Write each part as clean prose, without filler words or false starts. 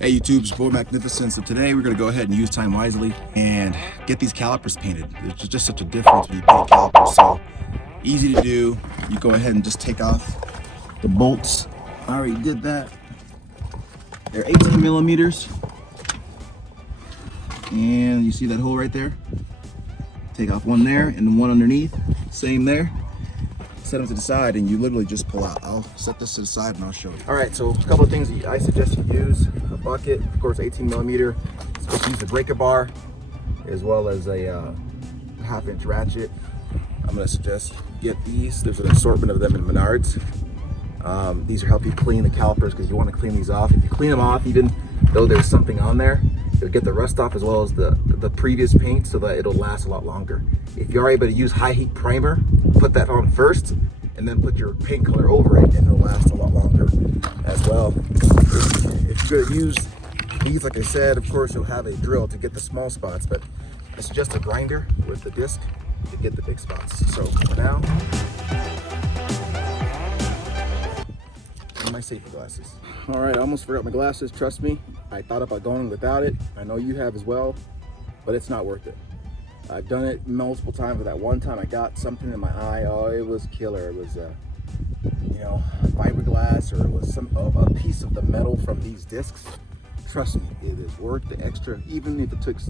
Hey YouTube's Boy Magnificent. So today we're going to go ahead and use time wisely and get these calipers painted. There's just such a difference when you paint calipers. So easy to do. You go ahead and just take off the bolts. I already did that. They're 18 millimeters. And you see that hole right there? Take off one there and then one underneath. Same there. Set them to the side and you literally just pull out. I'll set this to the side and I'll show you. All right, so a couple of things I suggest you use. A bucket, of course 18 millimeter. Supposed to use a breaker bar as well as a 1/2-inch ratchet. I'm gonna suggest get these. There's an assortment of them in Menards. These will help you clean the calipers because you want to clean these off. If you clean them off, even though there's something on there, you'll get the rust off as well as the previous paint so that it'll last a lot longer. If you're able to use high heat primer, put that on first and then put your paint color over it and it'll last a lot longer as well. If you're gonna use these, like I said, of course you'll have a drill to get the small spots, but I suggest a grinder with the disc to get the big spots. So for now, and my safety glasses. All right, I almost forgot my glasses, trust me. I thought about going without it. I know you have as well, but it's not worth it. I've done it multiple times, but that one time I got something in my eye, oh, it was killer. It was, you know, fiberglass, or it was a piece of the metal from these discs. Trust me, it is worth the extra, even if it took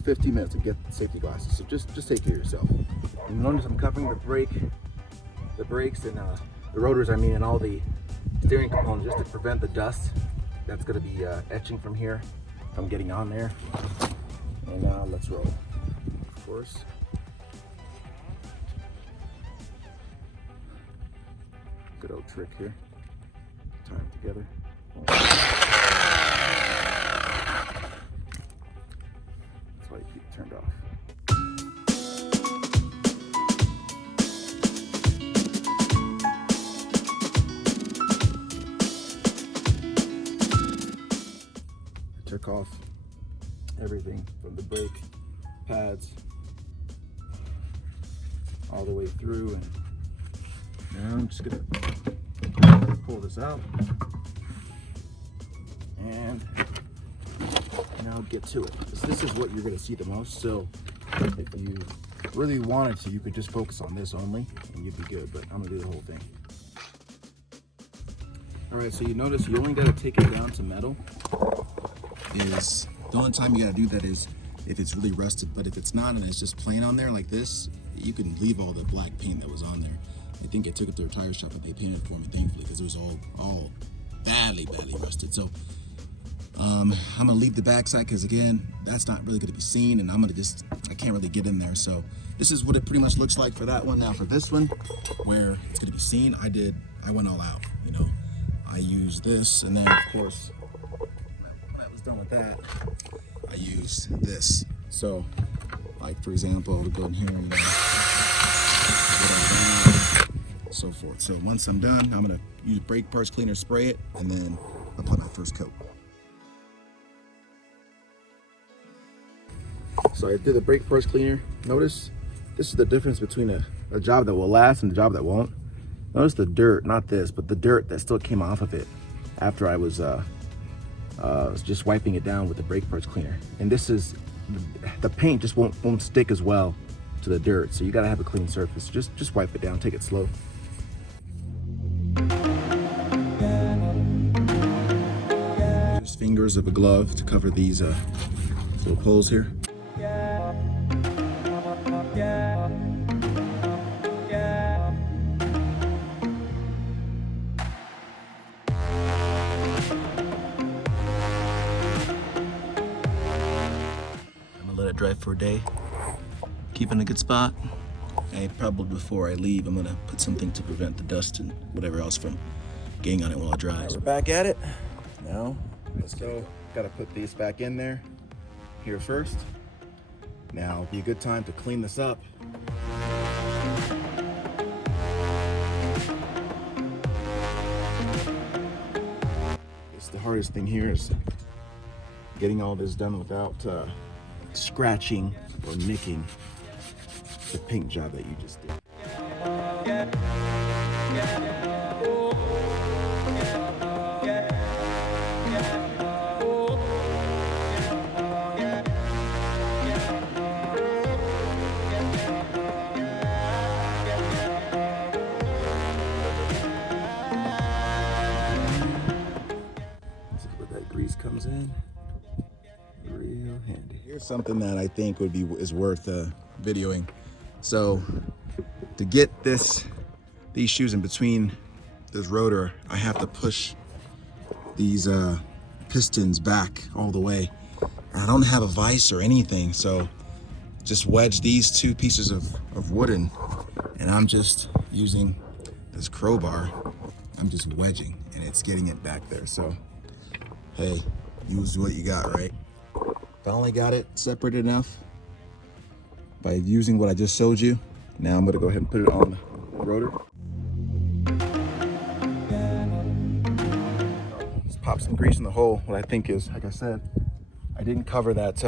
15 minutes to get safety glasses. So just take care of yourself. You notice I'm covering the brakes and the rotors, I mean, and all the steering components just to prevent the dust that's going to be etching from here from getting on there. And now let's roll. Of course. Good old trick here. Tie them together. That's why you keep it turned off. I took off everything from the brake pads all the way through, and now I'm just gonna pull this out and now get to it. This is what you're gonna see the most, so if you really wanted to, you could just focus on this only and you'd be good, but I'm gonna do the whole thing. All right, so you notice you only gotta take it down to metal. Is the only time you gotta do that is if it's really rusted, but if it's not and it's just plain on there like this, you can leave all the black paint that was on there. I think I took it to a tire shop and they painted it for me, thankfully, because it was all badly rusted. So I'm gonna leave the backside because again, that's not really gonna be seen, and I can't really get in there. So this is what it pretty much looks like for that one. Now for this one, where it's gonna be seen, I went all out, you know. I used this, and then of course, when I was done with that, I used this. So, like for example, I'll go in here and so forth. So once I'm done, I'm gonna use brake parts cleaner, spray it, and then apply my first coat. So I did the brake parts cleaner. Notice this is the difference between a job that will last and a job that won't. Notice the dirt, not this, but the dirt that still came off of it after I was just wiping it down with the brake parts cleaner. And this is, the paint just won't stick as well to the dirt. So you gotta have a clean surface. Just wipe it down, take it slow. Just fingers of a glove to cover these little holes here. Let it dry for a day, keep in a good spot. And probably before I leave, I'm gonna put something to prevent the dust and whatever else from getting on it while it dries. We're back at it. Now, let's go. Gotta put these back in there here first. Now, it'll be a good time to clean this up. It's the hardest thing here is getting all this done without scratching or nicking the paint job that you just did. grease comes in real handy. Here's something that I think is worth videoing. So to get these shoes in between this rotor, I have to push these pistons back all the way. I don't have a vise or anything, so just wedge these two pieces of wooden, and I'm just using this crowbar. I'm just wedging, and it's getting it back there. So hey, use what you got, right? Finally got it separated enough by using what I just showed you. Now I'm gonna go ahead and put it on the rotor. Just pop some grease in the hole. What I think is, like I said, I didn't cover that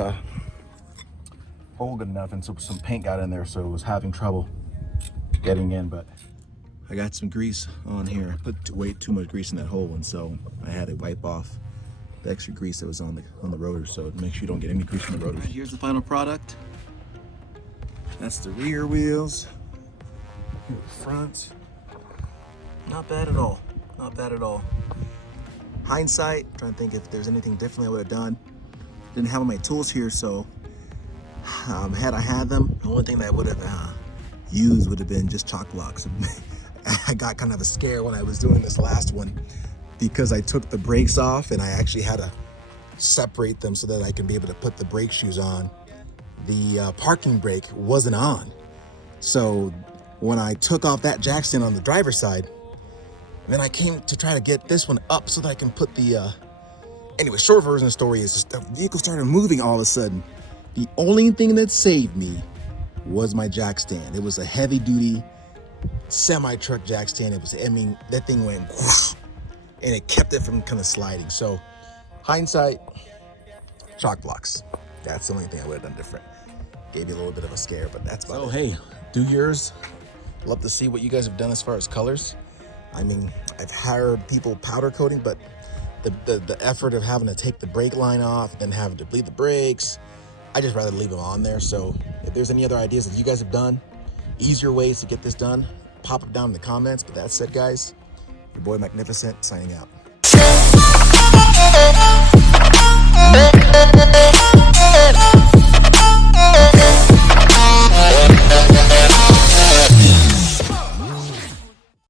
hole good enough, and so some paint got in there, so it was having trouble getting in. But I got some grease on here. I put way too much grease in that hole, and so I had to wipe off the extra grease that was on the rotor, so make sure you don't get any grease on the rotor. Right, here's the final product. That's the rear wheels. Here's the front. Not bad at all. Not bad at all. Hindsight, trying to think if there's anything differently I would have done. Didn't have all my tools here, so had I had them, the only thing that I would have used would have been just chalk blocks. I got kind of a scare when I was doing this last one, because I took the brakes off and I actually had to separate them so that I can be able to put the brake shoes on. The parking brake wasn't on. So when I took off that jack stand on the driver's side, then I came to try to get this one up so that I can put the, anyway, short version of the story is just the vehicle started moving all of a sudden. The only thing that saved me was my jack stand. It was a heavy duty semi-truck jack stand. It was, I mean, that thing went whoosh, and it kept it from kind of sliding. So hindsight, chalk blocks. That's the only thing I would have done different. Gave you a little bit of a scare, but that's about it. So hey, do yours. Love to see what you guys have done as far as colors. I mean, I've hired people powder coating, but the effort of having to take the brake line off, then having to bleed the brakes, I just rather leave them on there. So if there's any other ideas that you guys have done, easier ways to get this done, pop it down in the comments. But that said, guys, your boy Magnificent signing out.